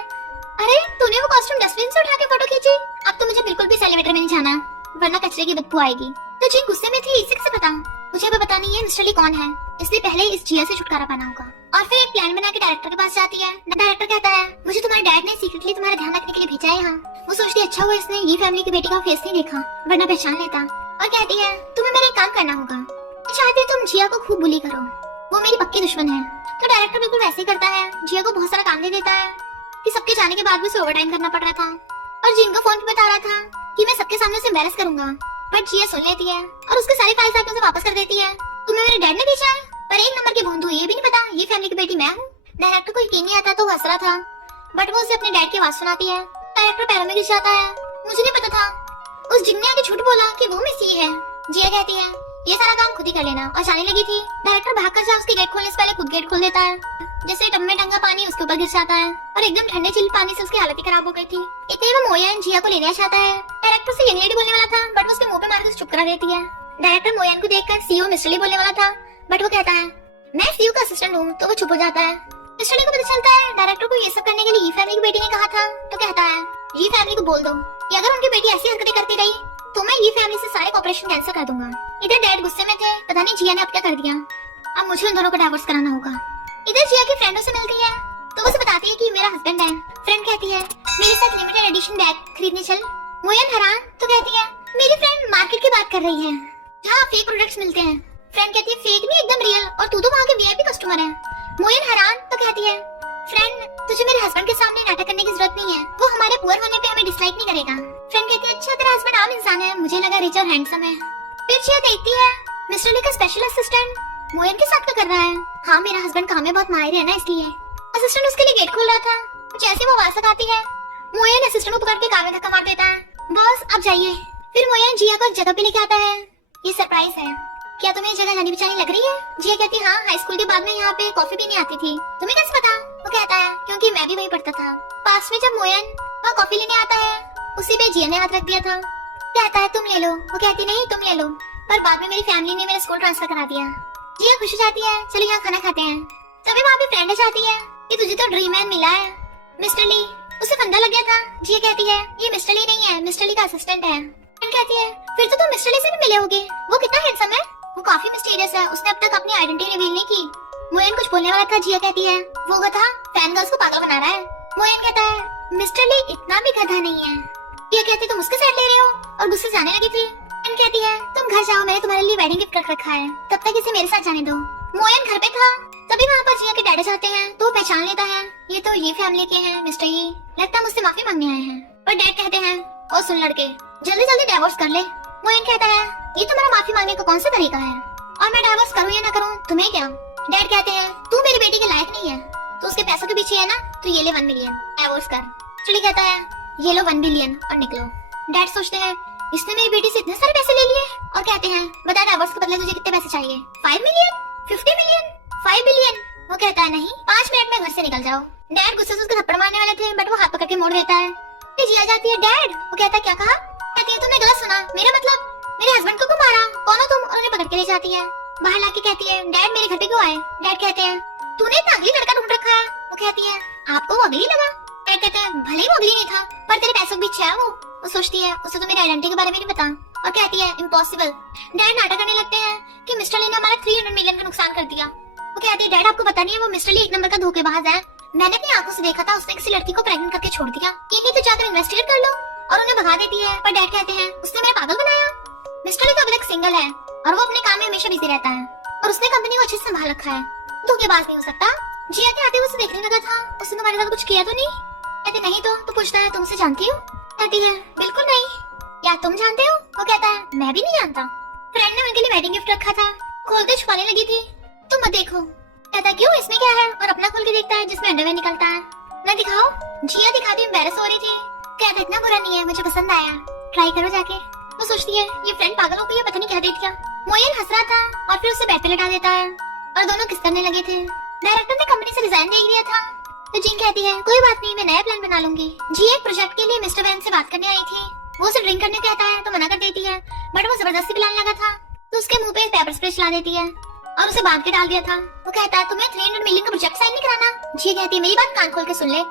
अरे तूने वो कॉस्ट्यूम डस्टबिन से उठा के फोटो खींची? अब तो मुझे बिल्कुल भी एलिवेटर में नहीं जाना वरना कचरे की बदबू आएगी। तो जिंग गुस्से में थी, इसी से बता मुझे अब पता नहीं है मिस्टर ली कौन है, इसलिए पहले इस जिया से छुटकारा पाना होगा। और फिर एक प्लान बना के डायरेक्टर के पास जाती है। डायरेक्टर कहता है मुझे तुम्हारे डैड ने सीक्रेटली तुम्हारा ध्यान रखने के लिए भेजा है यहाँ। वो सोचती है अच्छा हुआ इसने ये फैमिली की बेटी का फेस नहीं देखा वरना पहचान लेता। और कहती है तुम्हें मेरा एक काम करना होगा, मैं चाहती हूँ तुम जिया को खूब बुली करो, वो मेरी पक्की दुश्मन है। तो डायरेक्टर बिल्कुल वैसे ही करता है, जिया को बहुत सारा काम दे देता है कि सबके जाने के बाद भी उसे ओवरटाइम करना पड़ रहा था। और जिन को फोन पे बता रहा था कि मैं सबके सामने उसे एम्बैरेस करूंगा। बट जिया सुन लेती है और उसके सारे फाइल्स आके उसे वापस कर देती है। तुम्हें मेरे डैड ने भेजा है पर एक नंबर की भूंदू ये भी नहीं पता ये फैमिली की बेटी मैं हूँ। डायरेक्टर को यकीन नहीं आता तो हंस रहा था बट वो उसे अपने डैड की आवाज सुनाती है। डायरेक्टर पैरों में गिर जाता है, मुझे नहीं पता था। उस जिन ने आके झूठ बोला कि वो मिसी है। जिया कहती है ये सारा काम खुद ही कर लेना और जाने लगी थी। डायरेक्टर भागकर जा उसके गेट खोलने से पहले खुद गेट खोल देता है। जैसे टब में टंगा पानी उसके ऊपर गिर जाता है और एकदम ठंडे चिल पानी से उसकी हालत ही खराब हो गई थी। इतने वो मोयन जिया को लेने चाहता है। डायरेक्टर से यंग लेडी बोलने वाला था बट वो उसके मुंह पे मार के चुप करा देती है। डायरेक्टर मोयन को देखकर सीईओ मिस्टर ली बोलने वाला था बट वो कहता है मैं सीईओ का असिस्टेंट हूँ, तो वो चुप हो जाता है। मिस्टर ली को पता चलता है डायरेक्टर को ये सब करने के लिए ये फैमिली की बेटी ने कहा था। तो कहता है ये फैमिली को बोल दो कि अगर उनकी बेटी ऐसी हरकतें करती रही तो मैं ये फैमिली से सारे कॉपरेशन कैंसिल कर दूंगा। इधर डैड गुस्से में थे, पता नहीं जिया ने अब क्या कर दिया। अब मुझे उन दोनों को डाइवोर्स कराना होगा। इधर जिया की फ्रेंडों से मिलती है तो वो उसे बताती है कि मेरा हस्बैंड है। फ्रेंड कहती है मेरे साथ लिमिटेड एडिशन बैग खरीदने चल। मोयन हैरान तो कहती है मेरी फ्रेंड मार्केट की बात कर रही है जहाँ फेक प्रोडक्ट्स मिलते हैं। फ्रेंड कहती है फेक नहीं एकदम रियल, और तू तो वहाँ के वीआईपी कस्टमर है। मोयन हैरान तो कहती है फ्रेंड तुझे मेरे हस्बैंड के सामने नाटक करने की जरूरत नहीं है, वो हमारे पुअर होने पे हमें डिसलाइक नहीं करेगा। फ्रेंड कहती है अच्छा तेरा हस्बैंड आम इंसान है, मुझे लगा रिच और हैंडसम है। फिर जिया देखती है मिस्टर ली का स्पेशल असिस्टेंट मोयन के साथ क्या कर रहा है। हाँ मेरा हस्बैंड काम में बहुत माहिर है ना इसलिए। असिस्टेंट उसके लिए गेट खोल रहा था, जैसे वो आवाज लगाती है मोयन असिस्टेंट को पकड़ के कार में धक्का मार देता है। बॉस आप जाइए। फिर मोयन जिया को एक जगह पे लेके आता है। ये सरप्राइज है, क्या तुम्हें जगह जानी बचानी लग रही है? जिया कहती है हाँ हाई स्कूल के बाद में यहाँ पे कॉफी पीने आती थी। तुम्हें कैसे पता? वो कहता है क्योंकि मैं भी वहीं पढ़ता था। पास में जब मोयन वहाँ कॉफी लेने आता है उसी पे जिया ने हाथ रख दिया था। कहता है तुम ले लो। वो कहती नहीं तुम ले लो, पर बाद में मेरी फैमिली ने मेरा स्कूल ट्रांसफर करा दिया। जिया खुश हो जाती है चलो यहाँ खाना खाते हैं। तभी वहाँ पे फ्रेंड जाती है कि तुझे तो ड्रीम मैन मिला है मिस्टर ली, उसे फंदा लग गया था। जिया कहती है ये मिस्टर ली नहीं है, मिस्टर ली का असिस्टेंट है। फ्रेंड कहती है फिर तो तुम मिस्टर ली से भी मिले होगे, वो कितना हैंडसम है, वो काफी मिस्टीरियस है, उसने अब तक अपनी आइडेंटिटी रिवील नहीं की। मोयन कुछ बोलने वाला था, जिया कहती है वो गधा फैन गर्ल्स को पागल बना रहा है। मोयन कहता है मिस्टर ली इतना भी गधा नहीं है। जिया कहती तुम उसके साइड ले रहे हो और गुस्से जाने लगी थी। फ्रेंड कहती है तुम घर जाओ, मैंने तुम्हारे लिए वेडिंग गिफ्ट रख रखा है, तब तक इसे मेरे साथ जाने दो। मोयन घर पे था तभी वहाँ पर जिया के डैडी जाते हैं तो वो पहचान लेता है ये तो ये फैमिली के हैं मिस्टर ये, लगता है मुझसे माफी मांगने आए हैं। पर डैड कहते हैं ओ सुन लड़के जल्दी जल्दी डाइवोर्स कर ले। मोयन कहता है ये तुम्हारा माफी मांगने का कौन सा तरीका है, और मैं डाइवोर्स करूँ या ना करूँ तुम्हें क्या। डैड कहते हैं तू मेरी बेटी के लायक नहीं है, तो उसके पैसों के पीछे है ना, तो ये ले 1 मिलियन डाइवोर्स कर। चली कहता है ये लो 1 बिलियन और निकलो। डैड सोचते हैं इसने मेरी बेटी से इतने सारे पैसे ले लिए, और कहते हैं बता डाइवोर्स के बदले तुझे कितने पैसे चाहिए, 5 मिलियन 50 मिलियन 5 बिलियन। वो कहता है नहीं 5 मिनट में घर से निकल जाओ। डैड गुस्से से उसको थप्पड़ मारने वाले थे बट वो हाथ पकड़ के मोड़ देता है। फिर जिया जाती है डैड। वो कहता है क्या कहा? कहती है तुमने गलत सुना, मेरा मतलब मेरे हस्बैंड को क्यों मारा, कौन हो तुम, और उन्हें पकड़ के ले जाती है। बाहर लाके कहती है डैड मेरे घर पे क्यों आए। डैड कहते हैं तूने इतना अगली लड़का ढूंढ रखा है। वो कहती है आपको वो अगली लगा। डैड कहते हैं भले ही वो अगली नहीं था पर तेरे पैसों के पीछे है वो सोचती है उसे तो मेरी आइडेंटिटी के बारे में नहीं पता, और कहती है इम्पॉसिबल। डैड नाटक करने लगते हैं कि मिस्टर ली ने हमारा 300 मिलियन का नुकसान कर दिया। वो कहती है डैड आपको पता नहीं है वो मिस्टर ली एक नंबर का धोखेबाज है। मैंने अपनी आंखों से देखा था उसने किसी लड़की को प्रेग्नेंट करके छोड़ दिया। ये तो जाकर इन्वेस्टिगेट कर लो। और उन्हें भगा देती है पर डैड कहते हैं उसने मेरा पागल बनाया। मिस्टर ली तो अभी तक सिंगल है और वो अपने काम में हमेशा बिजी रहता है और उसने कंपनी को अच्छे से संभाल रखा है। धोखेबाज नहीं हो सकता। जिया के आते हुए उसे देखने लगा था, उसने तुम्हारे साथ कुछ किया तो नहीं? कहते नहीं तो पूछता है तुम उसे जानती हो? कहती है बिल्कुल नहीं। क्या तुम जानते हो? वो कहता है मैं भी नहीं जानता। फ्रेंड ने उनके लिए वेडिंग गिफ्ट रखा था, खोलते छुपाने लगी थी। तुम मत देखो। कहता क्यों इसमें क्या है? और अपना खोल के देखता है जिसमें अंडरवेयर निकलता है। मैं दिखाओ। जिया दिखाती एम्बैरेस हो रही थी। कहता इतना बुरा नहीं है, मुझे पसंद आया, ट्राई करो जाके। वो सोचती है ये फ्रेंड पागल हो गई है, पता नहीं क्या देख लिया। मोयन हंस रहा था और फिर उसे बेड पे लटा देता है और दोनों किस करने लगे थे। डायरेक्टर ने कंपनी से रिजाइन दे दिया था तो जिन कहती है कोई बात नहीं मैं नया प्लान बना लूंगी। जी एक प्रोजेक्ट के लिए मिस्टर वैन से बात करने आई थी। वो उसे ड्रिंक करने कहता है तो मना कर देती है बट वो जबरदस्ती पिलाने लगा था तो उसके मुंह पे एक पेपर स्प्रे चला देती है और उसे बांध के डाल दिया था। वो कहता है तुम्हें 300 मिलियन का प्रोजेक्ट साइन नहीं कराना। जी कहती है मेरी बात कान खोल के सुन ले,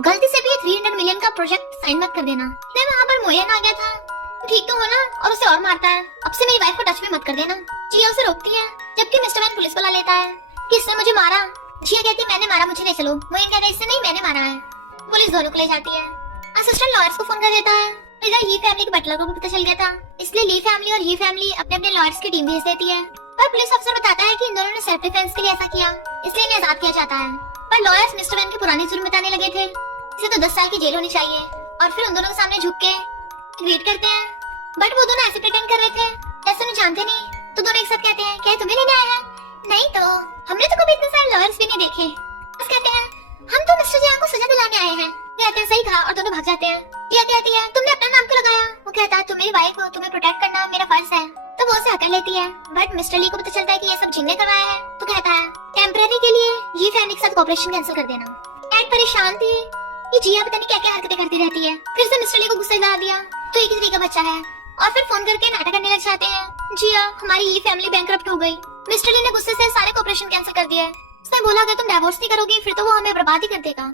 गलती से भी ये 300 मिलियन का प्रोजेक्ट साइन मत कर देना। मैं वहाँ पर मोयन आ गया था, ठीक तो हो ना? और उसे और मारता है अब से मेरी वाइफ को टच भी मत कर देना। जिया उसे रोकती है जबकि मिस्टर वैन पुलिस बुला लेता है कि इसने मुझे मारा। जिया कहती है मैंने मारा, मुझे ले चलो। मोयन कहता है इससे नहीं मैंने मारा है। पुलिस दोनों को ले जाती है। असिस्टेंट लॉयर्स को फोन कर देता है। इधर ये फैमिली के बटलर को भी पता चल गया था, इसलिए ली फैमिली और ये फैमिली अपने अपने लॉयर्स की टीम भेज देती है। पर पुलिस अफसर बताता है कि इन दोनों ने सेल्फ डिफेंस के लिए ऐसा किया इसलिए इन्हें आजाद किया जाता है। पर लॉयर्स मिस्टर वैन के पुराने जुर्म बताने लगे थे, इसे तो 10 साल की जेल होनी चाहिए। और फिर उन दोनों के सामने झुक के वेट करते हैं बट वो दोनों ऐसे प्रिटेंड कर रहे थे जैसे उन्हें जानते नहीं। तो दोनों एक साथ कहते हैं क्या तुम्हें लेने आए हैं? नहीं तो हमने तो कभी इतने सारे लॉयर्स भी नहीं देखे। बस कहते हैं हम तो मिस्टर जिया को सजा दिलाने आए हैं। कहते हैं सही कहा और दोनों भाग जाते हैं। जिया कहती है तुमने अपना नाम क्यों लगाया? वो कहता है तुम मेरी वाइफ हो, तुम्हें प्रोटेक्ट करना मेरा फर्ज है। तो वो उसे हकल लेती है बट मिस्टर ली को पता चलता है कि ये सब जिन ने करवाया है। तो कहता है टेम्पररी के लिए ये फैमिली के साथ कोऑपरेशन कैंसिल कर देना। डैड परेशान थी कि जिया पता नहीं क्या क्या हरकतें करती रहती है। फिर से मिस्टर ली को गुस्सा दिला दिया तो एक ही का बच्चा है और फिर फोन करके नाटक करने लग जाते हैं। जिया हमारी ये फैमिली बैंकरप्ट हो गई। मिस्टर ली ने गुस्से से सारे कोऑपरेशन कैंसिल कर दिए। उसने बोला अगर तुम डिवोर्स नहीं करोगी फिर तो वो हमें बर्बाद ही कर देगा।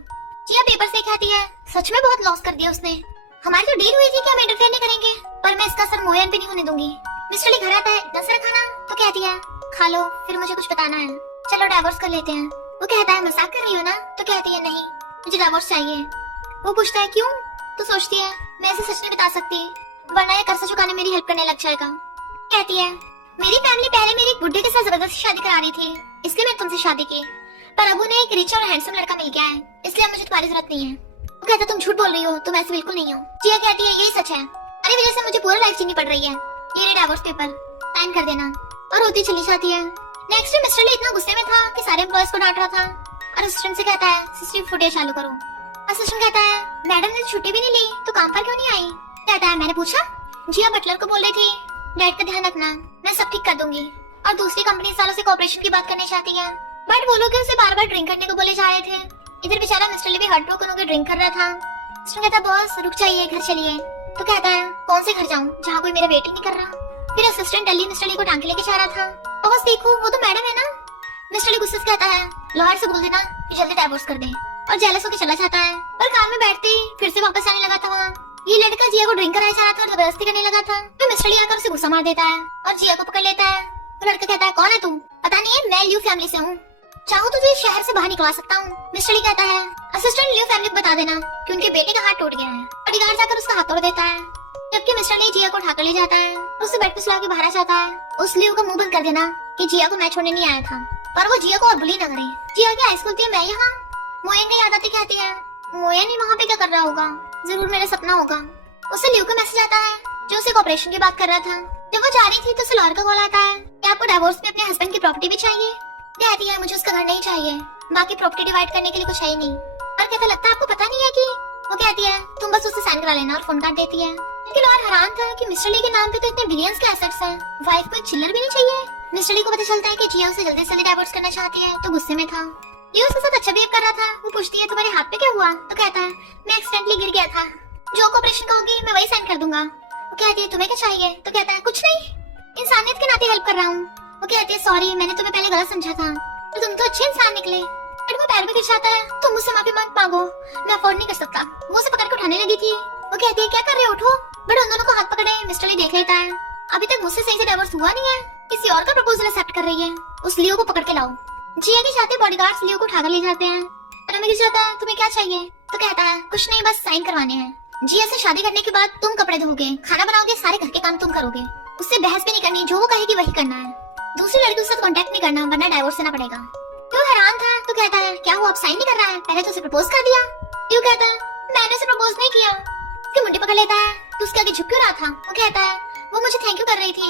जिया पेपर से कहती है सच में बहुत लॉस कर दिया उसने। हमारी तो डील हुई थी कि हम इंटरफेयर नहीं करेंगे पर मैं इसका असर मोयन पे नहीं होने दूंगी। मिस्टर ली घर आता है इतना सारा खाना तो कहती है खा लो फिर मुझे कुछ बताना है, चलो डिवोर्स कर लेते हैं। वो कहता है मजाक कर रही हो ना? तो कहती है नहीं मुझे डिवोर्स चाहिए। वो पूछता है क्यों? तो सोचती है मैं इसे सच नहीं बता सकती वरना ये कर्ज चुकाने मेरी हेल्प करने लग जाएगा। कहती है मेरी फैमिली पहले मेरी एक बुड्ढे के साथ जबरदस्ती शादी करा रही थी इसलिए मैंने तुमसे शादी की पर अब उन्हें एक रिच और हैंडसम लड़का मिल गया है इसलिए मुझे तुम्हारी जरूरत नहीं है। वो कहता तुम झूठ बोल रही हो, तुम ऐसे बिल्कुल नहीं हो। जिया कहती है यही सच है, अरे वजह से मुझे पूरा लाइफ जीनी पड़ रही है। ये रे डिवोर्स पेपर साइन कर देना। और रोती चली जाती है। नेक्स्ट डे मिस्टर ली इतना गुस्से में था कि सारे एम्प्लॉयज को डांट रहा था और असिस्टेंट से कहता है सीसीटीवी फुटेज चालू करो। असिस्टेंट कहता है मैडम ने छुट्टी भी नहीं ली तो काम पर क्यों नहीं आई? कहता है मैंने पूछा। जिया बटलर को बोल रही थी डैड का ध्यान रखना, मैं सब ठीक कर दूंगी। और दूसरी कंपनी सालों से कोऑपरेशन की बात करनी चाहती है बट वो लोग उसे बार बार ड्रिंक करने को बोले जा रहे थे। इधर बेचारा मिस्टर ली भी हार्ट ब्रोकन होकर ड्रिंक कर रहा था। मिस्टर कहता बॉस रुक जाइए घर चलिए। तो कहता है कौन से घर जाऊं जहाँ कोई मेरा वेट ही नहीं कर रहा। फिर असिस्टेंट डली मिस्टर ली को टांग के लेके जा रहा था। बॉस देखो वो तो मैडम है ना। मिस्टर ली गुस्से से कहता है लॉयर से बोल देना कि जल्दी डिवोर्स कर दे और जेलस होकर चला जाता है। और कार में बैठते फिर से वापस आने लगा था वहाँ। ये लड़का जिया को ड्रिंक कराया जा रहा था और जबरदस्ती करने लगा था। तो मिस्टर ली आकर उसे गुस्सा मार देता है और जिया को पकड़ लेता है। तो लड़का कहता है कौन है तू? पता नहीं है, मैं लियू फैमिली से हूँ, चाहूँ तो तुझे शहर से बाहर निकलवा सकता हूँ। मिस्टर ली कहता है असिस्टेंट लियू फैमिली को बता देना कि उनके बेटे का हाथ टूट गया है। बॉडीगार्ड जाकर उसका हाथ तोड़ देता है जबकि मिस्टर ली जिया को उठाकर ले जाता है। उसे बेड पे सुला के बाहर आ जाता है। उस लियू का मुंह बंद कर देना कि जिया को मैं छोड़ने नहीं आया था पर वो जिया को और बुली न करे। जिया की आइस खुलती है मैं यहाँ। मोयन की याद आती कहती है मोयन ही वहाँ पे क्या कर रहा होगा, जरूर मेरा सपना होगा। उसे लियू का मैसेज आता है जो उसे कोऑपरेशन की बात कर रहा था। जब वो जा रही थी तो उसे लॉयर का कॉल आता है कि आपको डिवोर्स में अपने हस्बैंड की प्रॉपर्टी भी चाहिए। कहती है मुझे उसका घर नहीं चाहिए, बाकी प्रॉपर्टी डिवाइड करने के लिए कुछ है ही नहीं। और कहता लगता है आपको पता नहीं है कि। वो कहती है तुम बस उससे साइन करा लेना और फोन काट देती है। क्योंकि लॉयर हैरान था कि मिस्टर ली के नाम पे तो इतने बिलियंस के एसेट्स हैं, वाइफ को एक चिल्लर भी नहीं चाहिए। मिस्टर ली को पता चलता है कि जिया उसे जल्दी से जल्दी डिवोर्स करना चाहती है तो गुस्से में था। ये उसके साथ अच्छा बिहेव कर रहा था। वो पूछती है तुम्हारे हाथ पे क्या हुआ? तो कहता है मैं एक्सीडेंटली गिर गया था, जो कोऑपरेशन कहोगी मैं वही साइन कर दूंगा। वो कहती है तुम्हें क्या चाहिए? तो कहता है कुछ नहीं, इंसानियत के नाते हेल्प कर रहा हूँ। वो कहती है सॉरी मैंने तुम्हें पहले गलत समझा था, तो तुम तो अच्छे इंसान निकले। बट वो पैर में गिर जाता है तुम मुझसे माफी मत मांगो, मैं अफोर्ड नहीं कर सकता। वो उसे पकड़ के उठाने लगी थी। वो कहती है क्या कर रहे हो, उठो। बट उन दोनों को हाथ पकड़े मिस्टर ली देख लेता है अभी तक मुझसे सही से डाइवोर्स हुआ नहीं है, किसी और का प्रपोजल एक्सेप्ट कर रही है, उस लियो को पकड़ के लाओ। जिया के साथ बॉडीगार्ड्स लियो को उठाकर ले जाते हैं। रमी गिर जाता है तुम्हें क्या चाहिए, तो कहता है कुछ नहीं बस साइन करवाने हैं। जिया से शादी करने के बाद तुम कपड़े धोगे, खाना बनाओगे, सारे घर के काम तुम करोगे, उससे बहस भी नहीं करनी, जो वो कहेगी वही करना है, दूसरी लड़की के साथ कांटेक्ट नहीं करना वरना डाइवोर्स देना पड़ेगा। क्यों हैरान था तो कहता है क्या वो अब साइन नहीं कर रहा है, पहले तो उसे प्रपोज कर दिया। क्यों कहता है मैंने उसे प्रपोज नहीं किया। उसकी मुंडी पकड़ लेता है तो उसके आगे झुक क्यों रहा था। वो कहता है वो मुझे थैंक यू कर रही थी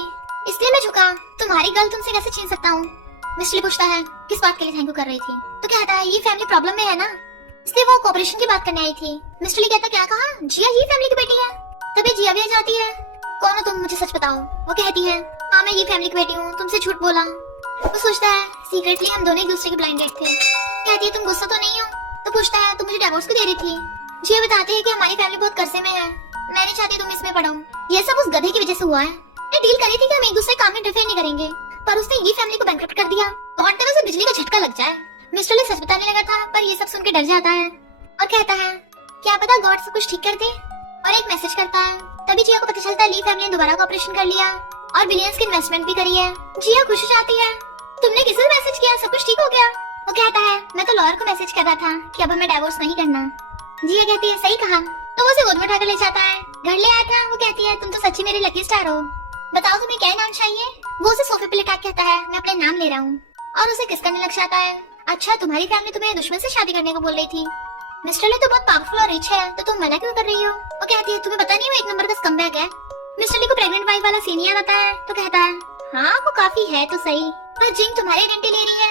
इसलिए मैं झुका, तुम्हारी गर्ल तुमसे कैसे छीन सकता हूँ। मिस्टर ली पूछता है किस बात के लिए थैंक यू कर रही थी, तो कहता है ये फैमिली प्रॉब्लम में है ना इसलिए वो कोऑपरेशन की बात करने आई थी। मिस्टर ली कहता क्या कहा, जिया ही फैमिली की बेटी है। तभी जिया भी आ जाती है, कौन हो तुम मुझे सच बताओ। वो कहती है हाँ मैं ये फैमिली की बेटी हूँ, तुमसे झूठ बोला। वो सोचता है सीक्रेटली हम दोनों एक दूसरे के ब्लाइंड डेट थे। कहती है तुम गुस्सा तो नहीं हो, तो पूछता है तुम मुझे डिवोर्स क्यों दे रही थी। जिया बताते हैं कि हमारी फैमिली बहुत कर्जे में है, मैं नहीं चाहती तुम इसमें पढ़ो, ये सब उस गधे की वजह से हुआ है। मैं डील करी थी कि हम एक दूसरे काम में इंटरफेयर नहीं करेंगे, पर उसने ये फैमिली को बैंकरप्ट कर दिया, गॉड तरह से बिजली का झटका लग जाए। मिस्टर ली सच बताने लगा था पर ये सब सुन के डर जाता है और कहता है क्या पता गॉड सब कुछ ठीक कर दे, और एक मैसेज करता है। तभी जिया को पता चलता है ली फैमिली ने दोबारा ऑपरेशन कर लिया और बिलियंस की इन्वेस्टमेंट भी करी है। जिया खुश हो जाती है, तुमने किसे मैसेज किया, सब कुछ ठीक हो गया। वो कहता है मैं तो लॉयर को मैसेज कर रहा था कि अब हमें डाइवोर्स नहीं करना। जिया कहती है सही कहा, तो वो उसे गोद में उठाकर ले जाता है। घर ले आया था। वो कहती है तुम तो सच्ची मेरी लकी स्टार हो, बताओ तुम्हें क्या नाम चाहिए। वो उसे सोफे पे लेटा कहता है मैं अपने नाम ले रहा हूँ, और उसे किस करने लग जाता है। अच्छा तुम्हारी फैमिली तुम्हें दुश्मन से शादी करने को बोल रही थी, मिस्टर ली तो बहुत पावरफुल और रिच है, तो तुम मना क्यों कर रही हो। वो कहती है तुम्हें पता नहीं वो एक नंबर का स्कमबैग है। मिस्टर ली को प्रेग्नेंट वाइफ वाला सीन याद आता है, तो कहता है हाँ वो काफी है तो सही, पर जिंग तुम्हारी आइडेंटिटी ले रही है,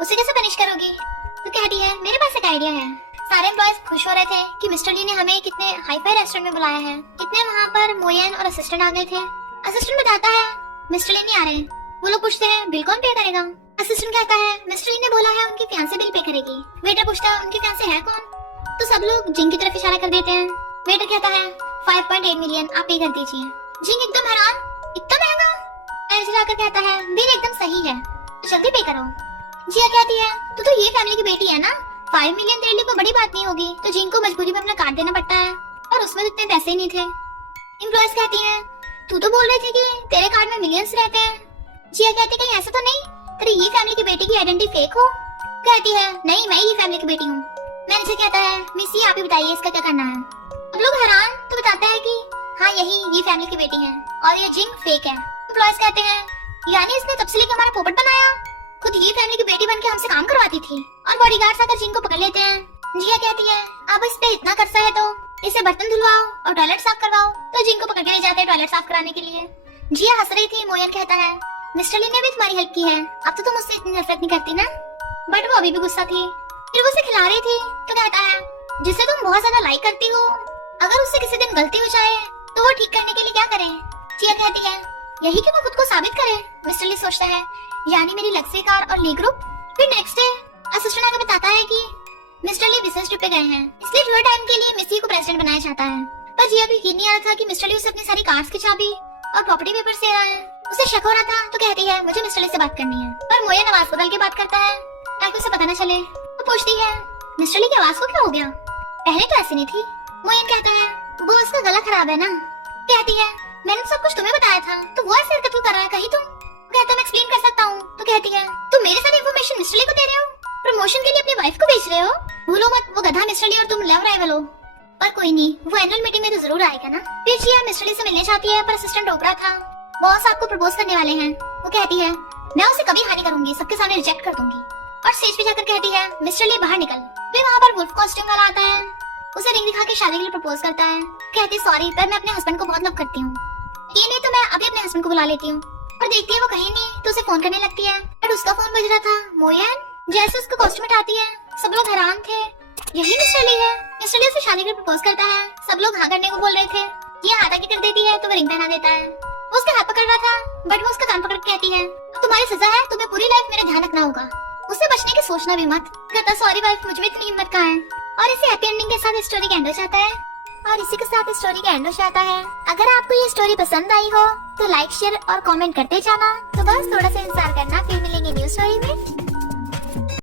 उसे कैसे पनिश करोगी। तो कहती है मेरे पास एक आइडिया है। सारे एम्प्लॉयज खुश हो रहे थे कि मिस्टर ली ने हमें कितने हाई-फाई रेस्टोरेंट में बुलाया है, कितने वहाँ पर मोयन और असिस्टेंट आ गए थे। असिस्टेंट बताता है मिस्टर ली नहीं आ रहे। वो लोग पूछते हैं बिल कौन पे करेगा। असिस्टेंट कहता है मिस्टर ली ने बोला है उनकी फियांसे बिल पे करेगी। वेटर पूछता है उनकी फियांसे है कौन, तो सब लोग जिंग की तरफ इशारा कर देते हैं। वेटर कहता है 5.8 मिलियन आप पे कर दीजिए। जिंग एकदम हैरान, इतना महंगा। मैनेजर आकर कहता है बिल एकदम सही है, तो जल्दी पे करो। जिया कहती है तो ये फैमिली की बेटी है ना, 5 मिलियन तेरे लिए कोई बड़ी बात नहीं होगी। तो जिंग को मजबूरी में अपना कार्ड देना पड़ता है, और उसमें इतने पैसे ही नहीं थे। एम्प्लॉयज कहती है तू तो बोल रही थी कि तेरे कार्ड में मिलियंस रहते हैं। जिया कहती है कहीं ऐसा तो नहीं तेरी ये फैमिली की बेटी की आइडेंटिटी फेक हो। कहती है नहीं मैं ये फैमिली की बेटी हूँ। मैनेजर कहता है मिस ये आप ही बताइए इसका क्या करना है। अब लोग हैरान, तो बताता है कि हाँ यही ये फैमिली की बेटी है और ये जिंग फेक है। एम्प्लॉयज कहते हैं यानी इसने तब से लेकर हमारा पोपट बनाया, खुद ये फैमिली की बेटी बनके हमसे काम करवाती थी, और बॉडीगार्ड्स आकर जिंग को पकड़ लेते हैं। जिया कहती है अब इस पे इतना कर्जा है तो इसे बर्तन धुलवाओ और टॉयलेट साफ करवाओ। तो जिंग को पकड़ के ले जाते हैं टॉयलेट साफ कराने के लिए। जिया हंस रही थी। मोयन कहता है मिस्टर ली ने भी तुम्हारी हेल्प की है, अब तो तुम उससे इतनी नफरत नहीं करती ना। बट वो अभी भी गुस्सा थी। फिर वो उसे खिला रही थी, तो कहता है जिसे तुम बहुत ज्यादा लाइक करती हो, अगर उससे किसी दिन गलती हो जाए तो वो ठीक करने के लिए क्या करे। जिया कहती है यही कि वो खुद को साबित करे। मिस्टर ली सोचता है यानी मेरी लग्जरी कार और ली ग्रुप। फिर नेक्स्ट डे असिस्टेंट आकर बताता है कि मिस्टर ली बिजनेस ट्रिप पे गए हैं, इसलिए थोड़े टाइम के लिए मिसी को प्रेसिडेंट बनाया चाहता है। पर जिया को यकीन नहीं आ रहा था कि मिस्टर ली उसे अपनी सारी कार्स की चाबी और प्रॉपर्टी पेपर्स दे रहा है। उसे शक हो रहा था, तो कहती है मुझे मिस्टर ली से बात करनी है। पर मोयन आवाज बदल के बात करता है ताकि उसे पता न चले। वो पूछती है मिस्टर ली की आवाज को क्या हो गया, पहले तो ऐसी नहीं थी। मोयन कहता है वो उसका गला खराब है ना। कहती है मैंने सब कुछ तुम्हें बताया था, तो वो ऐसे हरकत क्यों कर रहा है कहीं तुम। कहता मैं एक्सप्लेन कर सकता हूँ। तो कहती है तुम मेरे साथ इन्फॉर्मेशन मिस्टर ली को दे रहे हो, प्रमोशन के लिए अपनी वाइफ को बेच रहे हो। भूलो मत वो गधा मिस्टर ली और तुम लव राइवल हो। पर कोई नहीं, वो एनुअल मीटिंग में तो जरूर आएगा ना। फिर जिया मिस्टर ली से मिलने चाहती है, पर असिस्टेंट रोक रहा था। बॉस आपको प्रपोज करने वाले हैं। वो कहती है मैं उसे कभी हानि करूंगी, सबके सामने रिजेक्ट कर दूंगी। और स्टेज पे जाकर कहती है मिस्टर ली बाहर निकल। फिर वहाँ पर वुल्फ कॉस्ट्यूम वाला आता है, उसे रिंग दिखा के शादी के लिए प्रपोज करता है। कहती सॉरी पर मैं अपने हस्बैंड को बहुत लव करती हूँ, ये नहीं तो मैं अभी अपने हस्बैंड को बुला लेती हूँ। पर देखती है वो कहीं नहीं, तो उसे फोन करने लगती है। पर उसका फोन बज रहा था। मोयन जैसे उसको कॉस्ट्यूम उठाती है, सब लोग हैरान थे, यही मिस्टर ली है। मिस्टर ली उसे शादी के लिए प्रपोज करता है। सब लोग हाँ करने को बोल रहे थे, ये हाथ आगे कर देती है तो वो रिंग पहना देता है। वो उसका हाथ पकड़ रहा था, बट वो उसका कान पकड़ के कहती है तुम्हारी सजा है, तुम्हें पूरी लाइफ मेरा ध्यान रखना होगा, उससे बचने की सोचना भी मत। कहता सॉरी वाइफ मुझ में इतनी हिम्मत कहाँ है। और इसे हैप्पी एंडिंग के साथ स्टोरी का एंड हो जाता है। और इसी के साथ स्टोरी का एंड हो जाता है। अगर आपको ये स्टोरी पसंद आई हो तो लाइक शेयर और कमेंट करते जाना। तो बस थोड़ा सा इंतजार करना, फिर मिलेंगे न्यू स्टोरी में।